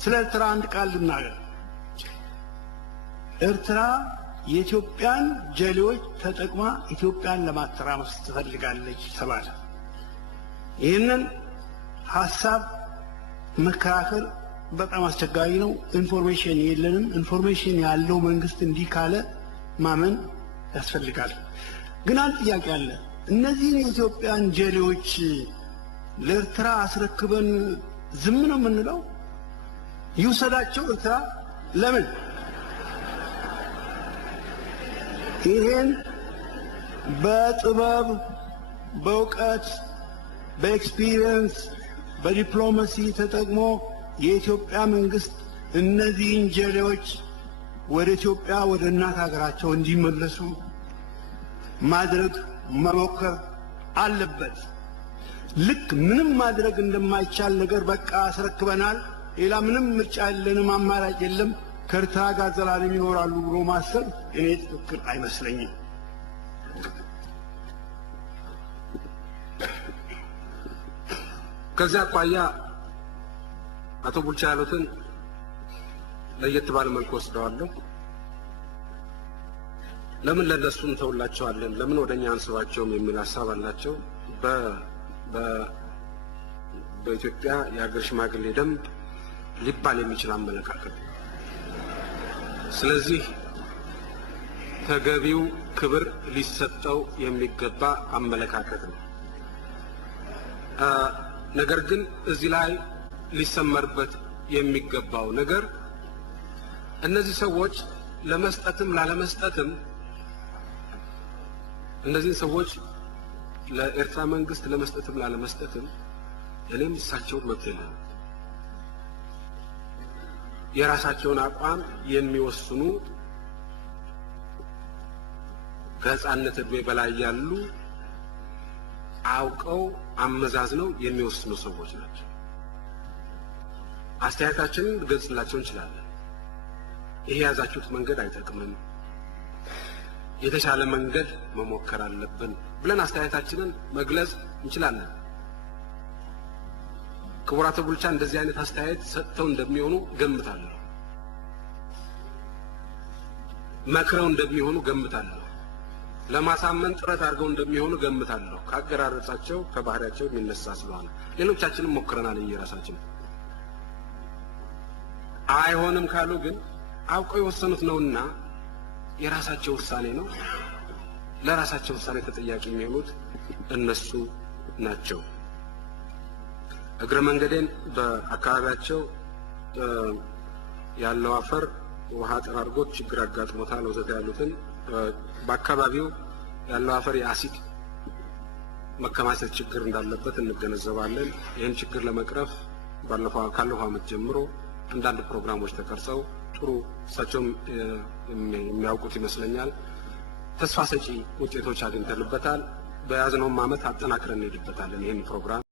ስለ ኤርትራ አንድ ቃል ልናገር። ኤርትራ የኢትዮጵያን ጀሌዎች ተጠቅማ ኢትዮጵያን ለማተራመስ ትፈልጋለች ተባለ። ይህንን ሐሳብ መከራከር በጣም አስቸጋሪ ነው። ኢንፎርሜሽን የለንም። ኢንፎርሜሽን ያለው መንግስት እንዲህ ካለ ማመን ያስፈልጋል። ግን አንድ ጥያቄ አለ። እነዚህ የኢትዮጵያን ጀሌዎች ለኤርትራ አስረክበን ዝም ነው የምንለው? ይውሰዳቸው ኤርትራ ለምን? ይሄን በጥበብ በእውቀት በኤክስፒሪየንስ በዲፕሎማሲ ተጠቅሞ የኢትዮጵያ መንግስት እነዚህን ጀሌዎች ወደ ኢትዮጵያ ወደ እናት ሀገራቸው እንዲመለሱ ማድረግ መሞከር አለበት። ልክ ምንም ማድረግ እንደማይቻል ነገር በቃ አስረክበናል፣ ሌላ ምንም ምርጫ የለንም፣ አማራጭ የለም፣ ከኤርትራ ጋር ዘላለም ይኖራሉ ብሎ ማሰብ እኔ ትክክል አይመስለኝም። ከዚያ አኳያ አቶ ቡልቻ ያሉትን ለየት ባለ መልኩ ወስደዋለሁ። ለምን ለነሱ እንተውላቸዋለን፣ ለምን ወደኛ አንስባቸውም የሚል ሐሳብ አላቸው። በኢትዮጵያ የሀገር ሽማግሌ ደንብ ሊባል የሚችል አመለካከት። ስለዚህ ተገቢው ክብር ሊሰጠው የሚገባ አመለካከት ነው። ነገር ግን እዚህ ላይ ሊሰመርበት የሚገባው ነገር እነዚህ ሰዎች ለመስጠትም ላለመስጠትም እነዚህ ሰዎች ለኤርትራ መንግስት ለመስጠትም ላለመስጠትም እኔም እሳቸው መብት የለም። የራሳቸውን አቋም የሚወስኑ ከሕፃንነት ዕድሜ በላይ ያሉ አውቀው አመዛዝነው የሚወስኑ ሰዎች ናቸው። አስተያየታችንን ልገልጽላቸው እንችላለን። ይሄ ያዛችሁት መንገድ አይጠቅምም፣ የተሻለ መንገድ መሞከር አለብን ብለን አስተያየታችንን መግለጽ እንችላለን። ክቡር አቶ ቡልቻ እንደዚህ አይነት አስተያየት ሰጥተው እንደሚሆኑ ገምታለሁ። መክረው እንደሚሆኑ ገምታለሁ። ለማሳመን ጥረት አድርገው እንደሚሆኑ ገምታለሁ። ከአገራረጻቸው ከባህሪያቸው የሚነሳ ስለሆነ ሌሎቻችንም ሞክረናል እየራሳችን። አይሆንም ካሉ ግን አውቀው የወሰኑት ነውና የራሳቸው ውሳኔ ነው። ለራሳቸው ውሳኔ ተጠያቂ የሚሆኑት እነሱ ናቸው። እግረ መንገዴን በአካባቢያቸው ያለው አፈር ውሃ ጠራርጎት ችግር አጋጥሞታል ወዘተ ያሉትን በአካባቢው ያለው አፈር የአሲድ መከማቸት ችግር እንዳለበት እንገነዘባለን። ይህን ችግር ለመቅረፍ ካለፈው ዓመት ጀምሮ አንዳንድ ፕሮግራሞች ተቀርጸው ጥሩ እሳቸውም የሚያውቁት ይመስለኛል ተስፋ ሰጪ ውጤቶች አግኝተንበታል። በያዝነውም ዓመት አጠናክረን እንሄድበታለን ይህን ፕሮግራም።